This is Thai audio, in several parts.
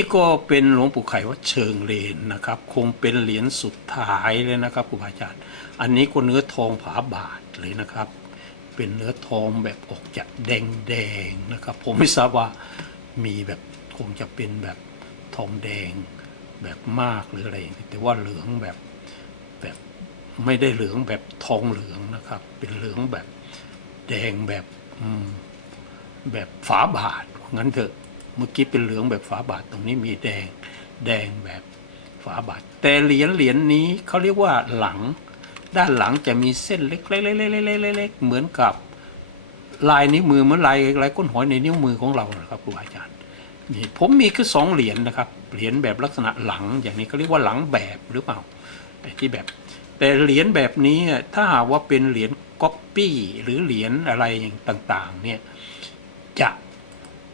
นี่ก็เป็นหลวงปู่ไข่วัดเชิงเลนนะครับ คงเป็นเหรียญสุดท้ายเลยนะครับครูบาอาจารย์ อันนี้ก็เนื้อทองผาบาทเลยนะครับ เป็นเนื้อทองแบบออกจากแดงๆนะครับ ผมไม่ทราบว่ามีแบบคงจะเป็นแบบทองแดงแบบมากหรืออะไรอย่างนี้แต่ว่าเหลืองแบบแบบไม่ได้เหลืองแบบทองเหลืองนะครับ เป็นเหลืองแบบแดงแบบแบบฝาบาทงั้นเถอะ เมื่อกี้เป็นเหลืองแบบฝาบาทตรงนี้มีแดงแดงแบบฝาบาท แต่เหรียญเหรียญนี้เขาเรียกว่าหลัง ด้านหลังจะมีเส้นเล็กๆๆๆๆๆเหมือนกับลายนิ้วมือเหมือนลายลายก้นหอยในนิ้วมือของเรานะครับครูอาจารย์นี่ผมมีคือสองเหรียญนะครับเหรียญแบบลักษณะหลังอย่างนี้เขาเรียกว่าหลังแบบหรือเปล่าไอ้ที่แบบ แต่เหรียญแบบนี้ถ้าหากว่าเป็นเหรียญก๊อปปี้หรือเหรียญอะไรอย่างต่างๆเนี่ยจะ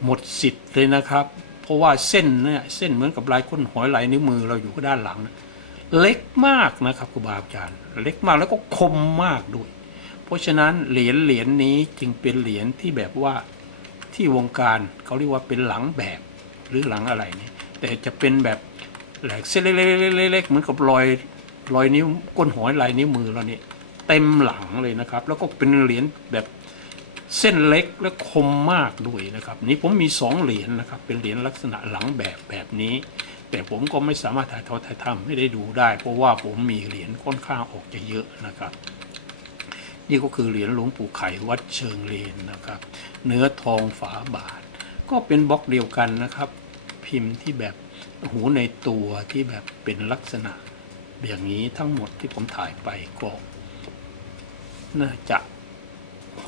หมดสิทธิ์เลยนะครับ เพราะว่าเส้นเนี่ยเส้นเหมือนกับลายก้นหอยลายนิ้วมือเราอยู่ด้านหลัง เล็กมากนะครับครูบาอาจารย์เล็กมากแล้วก็คมมากด้วย เพราะฉะนั้นเหรียญเหรียญนี้จึงเป็นเหรียญที่แบบว่าที่วงการเขาเรียกว่าเป็นหลังแบบหรือหลังอะไรนี่แต่จะเป็นแบบแหลกเส้นเล็กๆๆๆๆเหมือนกับรอยรอยนิ้วก้นหอยลายนิ้วมือเราเนี่ยเต็มหลังเลยนะครับ แล้วก็เป็นเหรียญแบบ เส้นเล็กและคมมากด้วยนะครับ นี่ผมมีสองเหรียญนะครับ เป็นเหรียญลักษณะหลังแบบแบบนี้ แต่ผมก็ไม่สามารถถ่ายทอดถ่ายทำให้ได้ดูได้ เพราะว่าผมมีเหรียญค่อนข้างออกจะเยอะนะครับ นี่ก็คือเหรียญหลวงปู่ไข่วัดเชิงเลนนะครับ เนื้อทองฝาบาท ก็เป็นบล็อกเดียวกันนะครับ พิมพ์ที่แบบหูในตัวที่แบบเป็นลักษณะอย่างนี้ทั้งหมดที่ผมถ่ายไปก็น่าจะ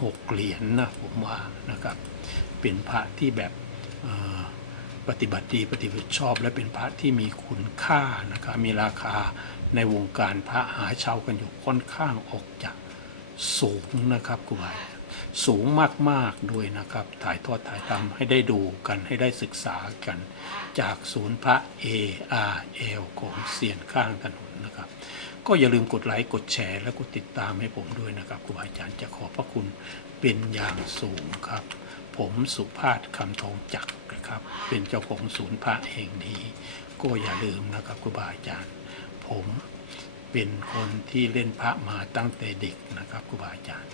หกเหรียญนะผมว่านะครับ เป็นพระที่แบบปฏิบัติดีปฏิบัติชอบ และเป็นพระที่มีคุณค่านะครับมีราคาในวงการพระหาเช่ากันอยู่ค่อนข้างออกจากสูงนะครับคุณบายสูงมากๆด้วยนะครับ ถ่ายทอดถ่ายทำให้ได้ดูกันให้ได้ศึกษากัน จากศูนย์พระ ARL ของเสียนข้างถนน ก็อย่าลืมกดไลค์กดแชร์และกดติดตามให้ผมด้วยนะครับครูบาอาจารย์จะขอบพระคุณเป็นอย่างสูงครับ ผมสุภาพคำทองจักรนะครับ เป็นเจ้าของศูนย์พระแห่งนี้ ก็อย่าลืมนะครับครูบาอาจารย์ ผมเป็นคนที่เล่นพระมาตั้งแต่เด็กนะครับครูบาอาจารย์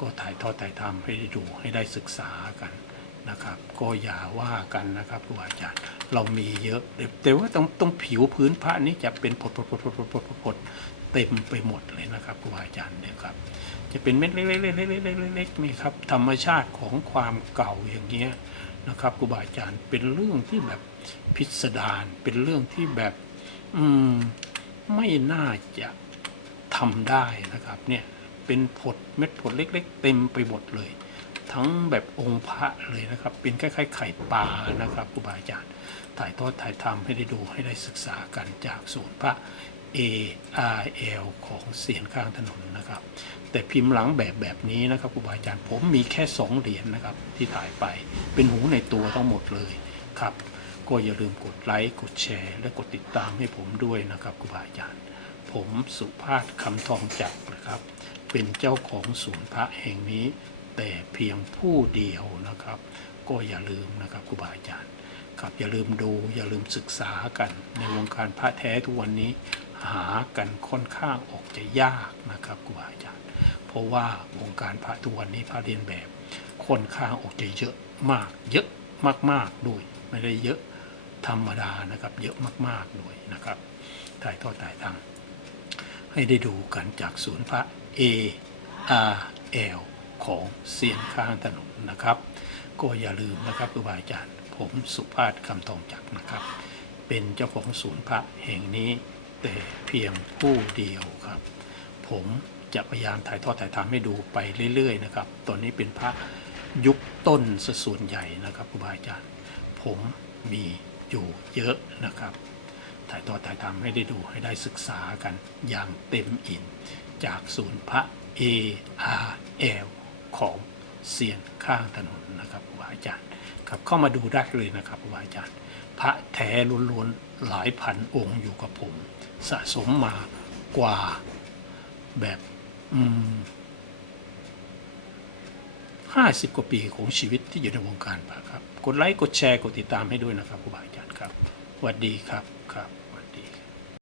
ก็ถ่ายทอดถ่ายทำให้ได้ดูให้ได้ศึกษากัน นะครับ ก็อย่าว่ากันนะครับครูอาจารย์เรามีเยอะ แต่ว่าต้องต้องผิวพื้นพระนี้จะเป็นผดผดผดผดผดผดเต็มไปหมดเลยนะครับครูอาจารย์เนี่ครับ จะเป็นเม็ดเล็กๆๆๆๆๆนี่ครับธรรมชาติของความเก่าอย่างเงี้ยนะครับครูบาอาจารย์เป็นเรื่องที่แบบพิสดารเป็นเรื่องที่แบบ อืมไม่น่าจะทำได้นะครับ เนี่ยเป็นผดเม็ดผดเล็ก ๆ เต็มไปหมดเลย ทั้งแบบองค์พระเลยนะครับ เป็นคล้ายๆไข่ปลานะครับครูบาอาจารย์ถ่ายทอดถ่ายทำให้ได้ดูให้ได้ศึกษากันจากศูนย์พระ ARL ของเสียนข้างถนนนะครับ แต่พิมพ์หลังแบบแบบนี้นะครับครูบาอาจารย์ผมมีแค่สองเหรียญนะครับที่ถ่ายไปเป็นหูในตัวทั้งหมดเลยครับก็อย่าลืมกดไลค์กดแชร์ และกดติดตามให้ผมด้วยนะครับครูบาอาจารย์ ผมสุภาพคำทองจักรนะครับ เป็นเจ้าของศูนย์พระแห่งนี้ แต่เพียงผู้เดียวนะครับ ก็อย่าลืมนะครับครูบาอาจารย์ครับอย่าลืมดูอย่าลืมศึกษากัน ในวงการพระแท้ทุกวันนี้หากันค่อนข้างออกจะยากนะครับครูบาอาจารย์ เพราะว่าวงการพระทุกวันนี้พระเรียนแบบค่อนข้างออกจะเยอะมาก เยอะมากๆด้วยไม่ได้เยอะธรรมดานะครับ เยอะมากๆด้วยนะครับถ่ายทอดถ่ายทำให้ได้ดูกันจากศูนย์พระ A R L ของเสียนข้างถนนนะครับ ก็อย่าลืมนะครับครูบาอาจารย์ผมสุภาพคำทองจักรนะครับ เป็นเจ้าของศูนย์พระแห่งนี้แต่เพียงผู้เดียวครับ ผมจะพยายามถ่ายทอดถ่ายทำให้ดูไปเรื่อยๆนะครับ ตอนนี้เป็นพระยุคต้นซะส่วนใหญ่นะครับครูบาอาจารย์ ผมมีอยู่เยอะนะครับ ถ่ายทอดถ่ายทำให้ได้ดูให้ได้ศึกษากันอย่างเต็มอิ่มจากศูนย์พระ A R L ของเสียนข้างถนนนะครับครูบาอาจารย์ครับเข้ามาดูได้เลยนะครับครูบาอาจารย์ พระแท้ล้วนๆหลายพันองค์อยู่กับผม สะสมมากว่าแบบอืมห้าสิบกว่าปีของชีวิตที่อยู่ในวงการพระครับ กดไลค์กดแชร์กดติดตามให้ด้วยนะครับครูบาอาจารย์ครับสวัสดีครับครับ